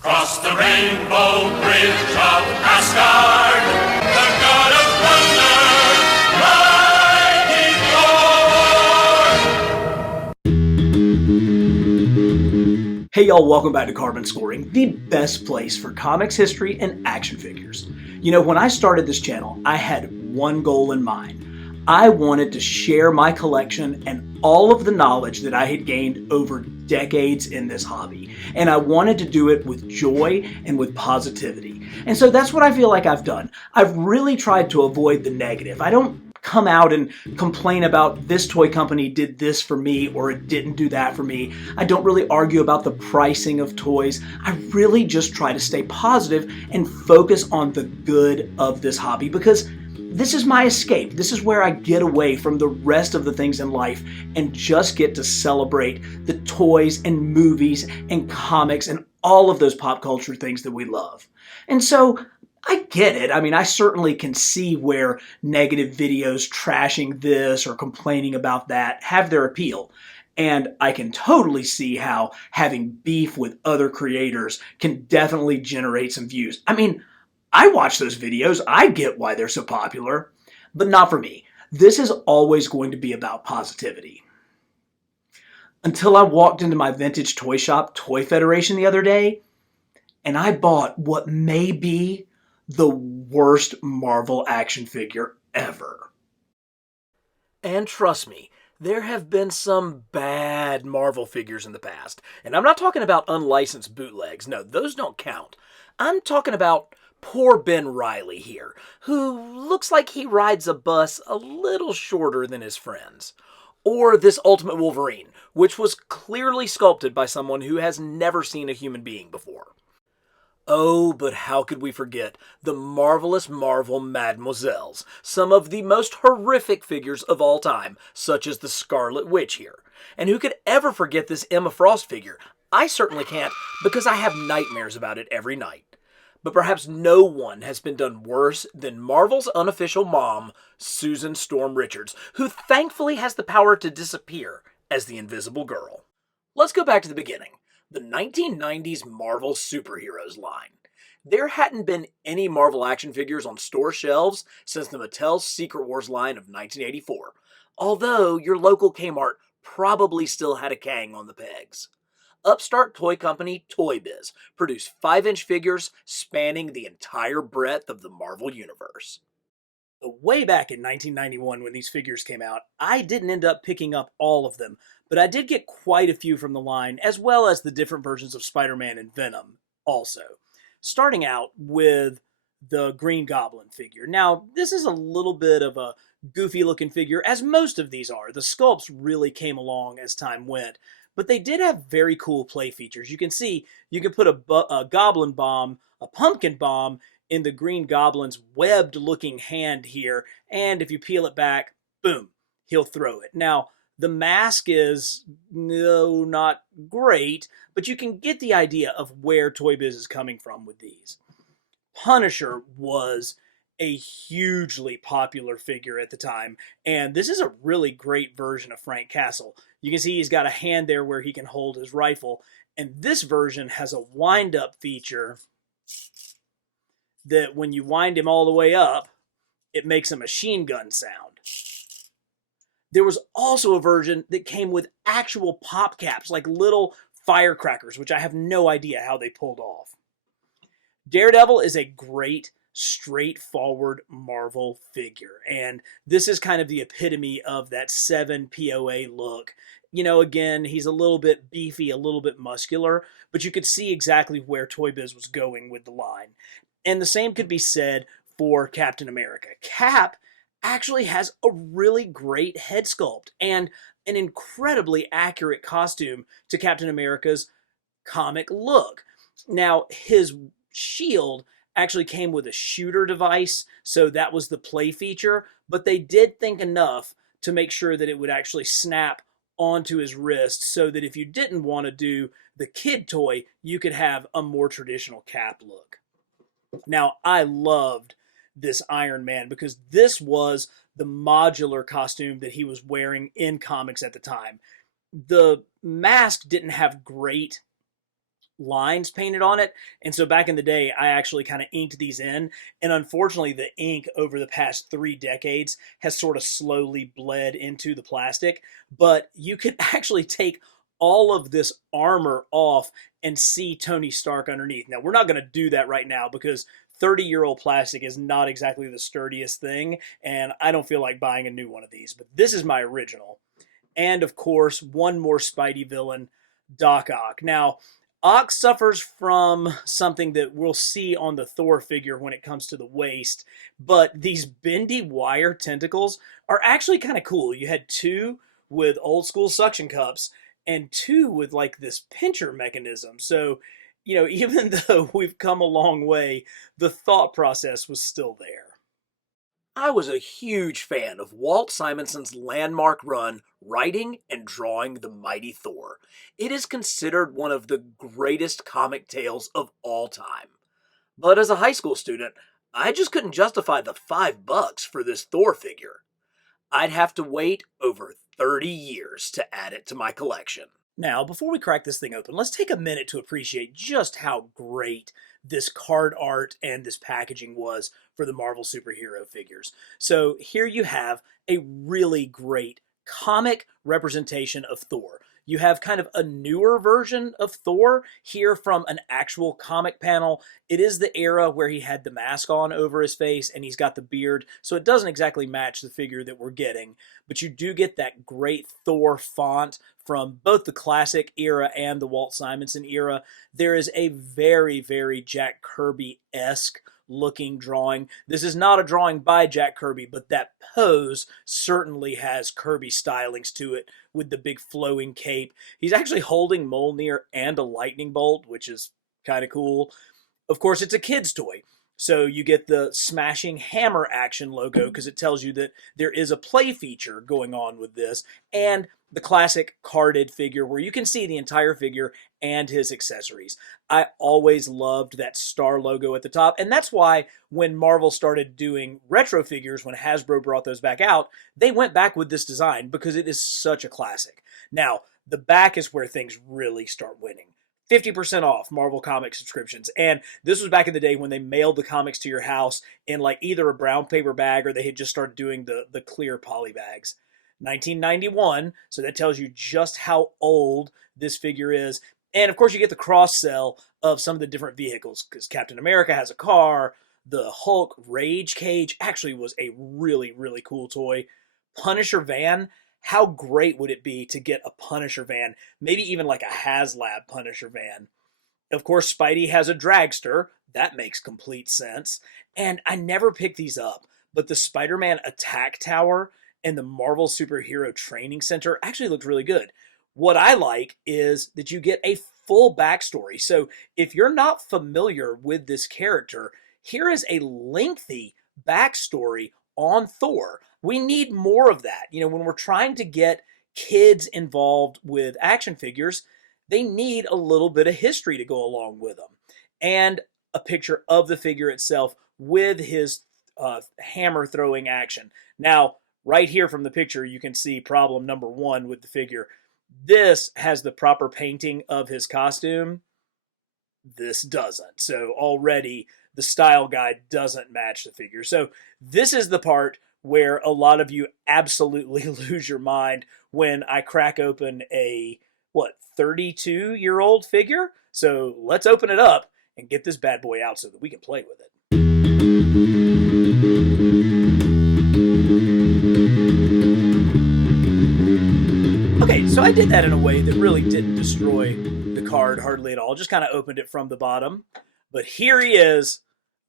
Cross the rainbow bridge of Asgard, the god of thunder, mighty Thor! Hey y'all, welcome back to Carbon Scoring, the best place for comics history and action figures. You know, when I started this channel, I had one goal in mind. I wanted to share my collection and all of the knowledge that I had gained over decades in this hobby. And I wanted to do it with joy and with positivity. And so that's what I feel like I've done. I've really tried to avoid the negative. I don't come out and complain about this toy company did this for me or it didn't do that for me. I don't really argue about the pricing of toys. I really just try to stay positive and focus on the good of this hobby because this is my escape. This is where I get away from the rest of the things in life and just get to celebrate the toys and movies and comics and all of those pop culture things that we love. And so I get it. I mean, I certainly can see where negative videos trashing this or complaining about that have their appeal. And I can totally see how having beef with other creators can definitely generate some views. I mean, I watch those videos. I get why they're so popular, but not for me. This is always going to be about positivity. Until I walked into my vintage toy shop, Toy Federation, the other day, and I bought what may be the worst Marvel action figure ever. And trust me, there have been some bad Marvel figures in the past. And I'm not talking about unlicensed bootlegs. No, those don't count. I'm talking about poor Ben Reilly here, who looks like he rides a bus a little shorter than his friends. Or this Ultimate Wolverine, which was clearly sculpted by someone who has never seen a human being before. Oh, but how could we forget the marvelous Marvel Mademoiselles, some of the most horrific figures of all time, such as the Scarlet Witch here. And who could ever forget this Emma Frost figure? I certainly can't, because I have nightmares about it every night. But perhaps no one has been done worse than Marvel's unofficial mom, Susan Storm Richards, who thankfully has the power to disappear as the Invisible Girl. Let's go back to the beginning. The 1990s Marvel Superheroes line. There hadn't been any Marvel action figures on store shelves since the Mattel's Secret Wars line of 1984, although your local Kmart probably still had a Kang on the pegs. Upstart toy company Toy Biz produced 5-inch figures spanning the entire breadth of the Marvel Universe. Way back in 1991 when these figures came out, I didn't end up picking up all of them, but I did get quite a few from the line, as well as the different versions of Spider-Man and Venom also. Starting out with the Green Goblin figure. Now, this is a little bit of a goofy looking figure, as most of these are. The sculpts really came along as time went, but they did have very cool play features. You can see you can put a goblin bomb, a pumpkin bomb, in the Green Goblin's webbed looking hand here, and if you peel it back, boom, he'll throw it. Now, the mask is not great, but you can get the idea of where Toy Biz is coming from with these. Punisher was a hugely popular figure at the time, and this is a really great version of Frank Castle. You can see he's got a hand there where he can hold his rifle, and this version has a wind-up feature that when you wind him all the way up, it makes a machine gun sound. There was also a version that came with actual pop caps, like little firecrackers, which I have no idea how they pulled off. Daredevil is a great, straightforward Marvel figure, and this is kind of the epitome of that 7 POA look. You know, again, he's a little bit beefy, a little bit muscular, but you could see exactly where Toy Biz was going with the line. And the same could be said for Captain America. Cap actually has a really great head sculpt and an incredibly accurate costume to Captain America's comic look. Now, his shield actually came with a shooter device, so that was the play feature, but they did think enough to make sure that it would actually snap onto his wrist so that if you didn't want to do the kid toy, you could have a more traditional Cap look. Now, I loved this Iron Man because this was the modular costume that he was wearing in comics at the time. The mask didn't have great lines painted on it. And so back in the day, I actually kind of inked these in. And unfortunately, the ink over the past 3 decades has sort of slowly bled into the plastic. But you could actually take all of this armor off and see Tony Stark underneath. Now, we're not going to do that right now because 30-year-old plastic is not exactly the sturdiest thing, and I don't feel like buying a new one of these. But this is my original. And of course, one more Spidey villain, Doc Ock. Now, Ock suffers from something that we'll see on the Thor figure when it comes to the waist, but these bendy wire tentacles are actually kind of cool. You had two with old school suction cups and two with like this pincher mechanism. So, even though we've come a long way, the thought process was still there. I was a huge fan of Walt Simonson's landmark run writing and drawing The Mighty Thor. It is considered one of the greatest comic tales of all time. But as a high school student, I just couldn't justify the $5 for this Thor figure. I'd have to wait over 30 years to add it to my collection. Now, before we crack this thing open, let's take a minute to appreciate just how great this card art and this packaging was for the Marvel superhero figures. So here you have a really great comic representation of Thor. You have kind of a newer version of Thor here from an actual comic panel. It is the era where he had the mask on over his face and he's got the beard, so it doesn't exactly match the figure that we're getting. But you do get that great Thor font from both the classic era and the Walt Simonson era. There is a very, very Jack Kirby-esque looking drawing. This is not a drawing by Jack Kirby, but that pose certainly has Kirby stylings to it with the big flowing cape. He's actually holding Mjolnir and a lightning bolt, which is kind of cool. Of course, it's a kid's toy. So you get the smashing hammer action logo because it tells you that there is a play feature going on with this, and the classic carded figure where you can see the entire figure and his accessories. I always loved that star logo at the top, and that's why when Marvel started doing retro figures, when Hasbro brought those back out, they went back with this design because it is such a classic. Now, the back is where things really start winning. 50% off Marvel comic subscriptions. And this was back in the day when they mailed the comics to your house in like either a brown paper bag or they had just started doing the clear poly bags. 1991, so that tells you just how old this figure is. And of course you get the cross-sell of some of the different vehicles because Captain America has a car. The Hulk Rage Cage actually was a really, really cool toy. Punisher van. How great would it be to get a Punisher van, maybe even like a HasLab Punisher van? Of course, Spidey has a dragster. That makes complete sense. And I never picked these up, but the Spider-Man attack tower and the Marvel Superhero Training Center actually looked really good. What I like is that you get a full backstory. So if you're not familiar with this character, here is a lengthy backstory on Thor. We need more of that. When we're trying to get kids involved with action figures, they need a little bit of history to go along with them. And a picture of the figure itself with his hammer throwing action. Now, right here from the picture, you can see problem number one with the figure. This has the proper painting of his costume. This doesn't. So already the style guide doesn't match the figure. So this is the part where a lot of you absolutely lose your mind when I crack open a, 32-year-old figure? So let's open it up and get this bad boy out so that we can play with it. Okay, so I did that in a way that really didn't destroy the card hardly at all. Just kind of opened it from the bottom. But here he is,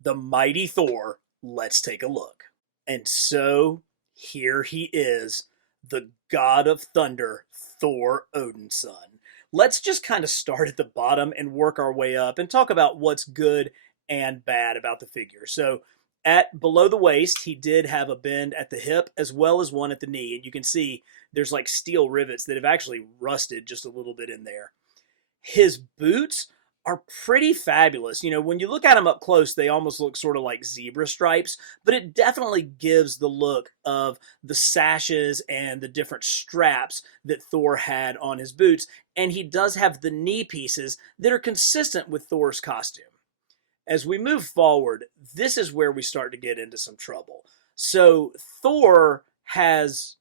the Mighty Thor. Let's take a look. And so here he is, the God of Thunder, Thor Odin's son. Let's just kind of start at the bottom and work our way up and talk about what's good and bad about the figure. So at below the waist, he did have a bend at the hip as well as one at the knee. And you can see there's like steel rivets that have actually rusted just a little bit in there. His boots are pretty fabulous. When you look at them up close, they almost look sort of like zebra stripes, but it definitely gives the look of the sashes and the different straps that Thor had on his boots. And he does have the knee pieces that are consistent with Thor's costume. As we move forward, this is where we start to get into some trouble. So Thor has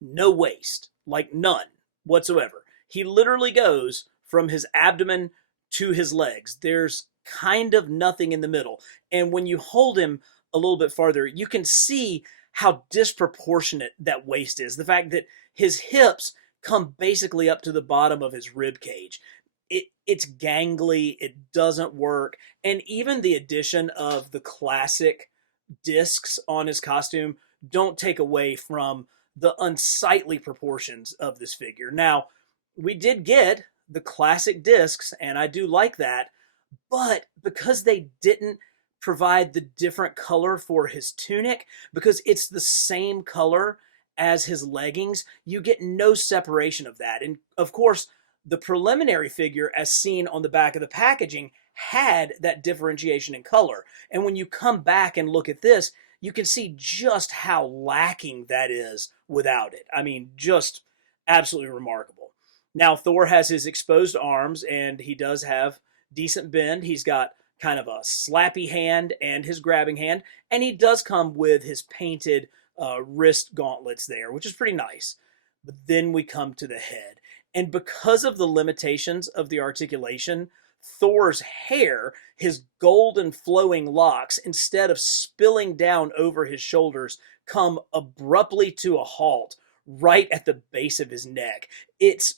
no waist, like none whatsoever. He literally goes from his abdomen to his legs. There's kind of nothing in the middle. And when you hold him a little bit farther, you can see how disproportionate that waist is. The fact that his hips come basically up to the bottom of his rib cage. It's gangly, it doesn't work. And even the addition of the classic discs on his costume don't take away from the unsightly proportions of this figure. Now, we did get the classic discs, and I do like that, but because they didn't provide the different color for his tunic, because it's the same color as his leggings, you get no separation of that. And of course, the preliminary figure, as seen on the back of the packaging, had that differentiation in color. And when you come back and look at this, you can see just how lacking that is without it. I mean, just absolutely remarkable. Now, Thor has his exposed arms, and he does have decent bend. He's got kind of a slappy hand and his grabbing hand, and he does come with his painted wrist gauntlets there, which is pretty nice. But then we come to the head. And because of the limitations of the articulation, Thor's hair, his golden flowing locks, instead of spilling down over his shoulders, come abruptly to a halt right at the base of his neck. It's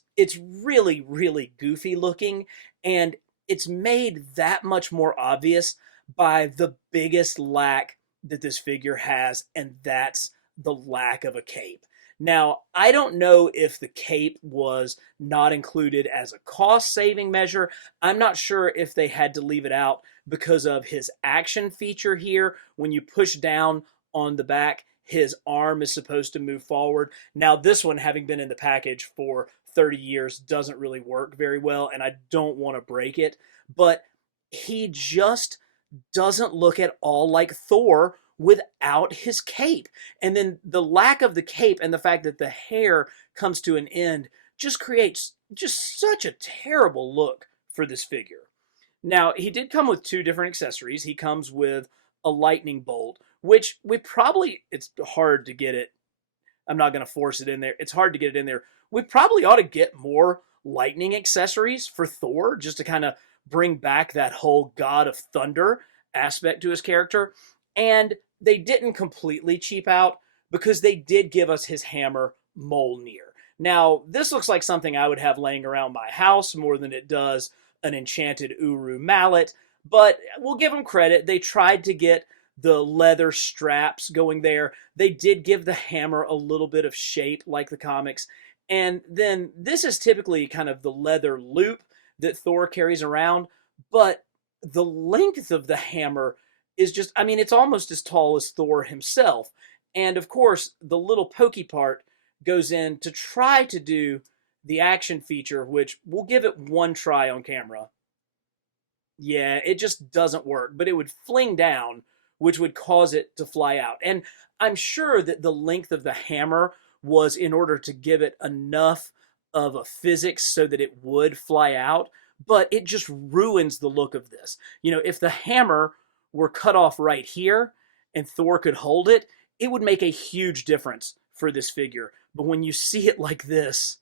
really, really goofy looking, and it's made that much more obvious by the biggest lack that this figure has, and that's the lack of a cape. Now, I don't know if the cape was not included as a cost-saving measure. I'm not sure if they had to leave it out because of his action feature here. When you push down on the back, his arm is supposed to move forward. Now, this one, having been in the package for 30 years, doesn't really work very well, and I don't want to break it. But he just doesn't look at all like Thor without his cape. And then the lack of the cape and the fact that the hair comes to an end just creates just such a terrible look for this figure. Now, he did come with two different accessories. He comes with a lightning bolt, which it's hard to get it. I'm not going to force it in there. It's hard to get it in there. We probably ought to get more lightning accessories for Thor just to kind of bring back that whole God of Thunder aspect to his character. And they didn't completely cheap out because they did give us his hammer Mjolnir. Now, this looks like something I would have laying around my house more than it does an enchanted Uru mallet, but we'll give them credit. They tried to get the leather straps going there. They did give the hammer a little bit of shape like the comics. And then this is typically kind of the leather loop that Thor carries around, but the length of the hammer is just, I mean, it's almost as tall as Thor himself. And of course, the little pokey part goes in to try to do the action feature, which we'll give it one try on camera. Yeah, it just doesn't work, but it would fling down, which would cause it to fly out. And I'm sure that the length of the hammer was in order to give it enough of a physics so that it would fly out, but it just ruins the look of this. If the hammer were cut off right here and Thor could hold it, it would make a huge difference for this figure. But when you see it like this,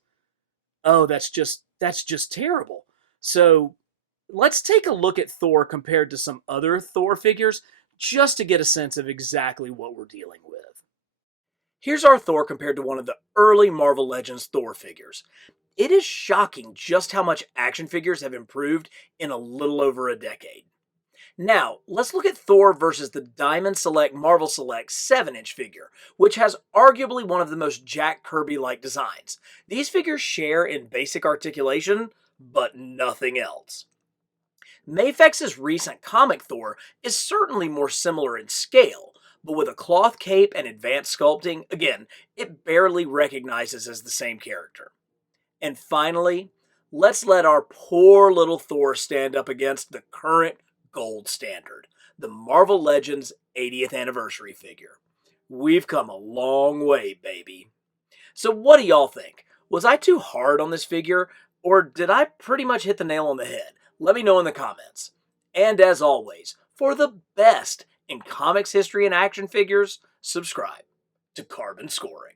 oh, that's just terrible. So let's take a look at Thor compared to some other Thor figures just to get a sense of exactly what we're dealing with. Here's our Thor compared to one of the early Marvel Legends Thor figures. It is shocking just how much action figures have improved in a little over a decade. Now, let's look at Thor versus the Diamond Select Marvel Select 7-inch figure, which has arguably one of the most Jack Kirby-like designs. These figures share in basic articulation, but nothing else. Mafex's recent comic Thor is certainly more similar in scale, but with a cloth cape and advanced sculpting, again, it barely recognizes as the same character. And finally, let's let our poor little Thor stand up against the current gold standard, the Marvel Legends 80th anniversary figure. We've come a long way, baby. So what do y'all think? Was I too hard on this figure, or did I pretty much hit the nail on the head? Let me know in the comments. And as always, for the best in comics history and action figures, subscribe to Carbon Scoring.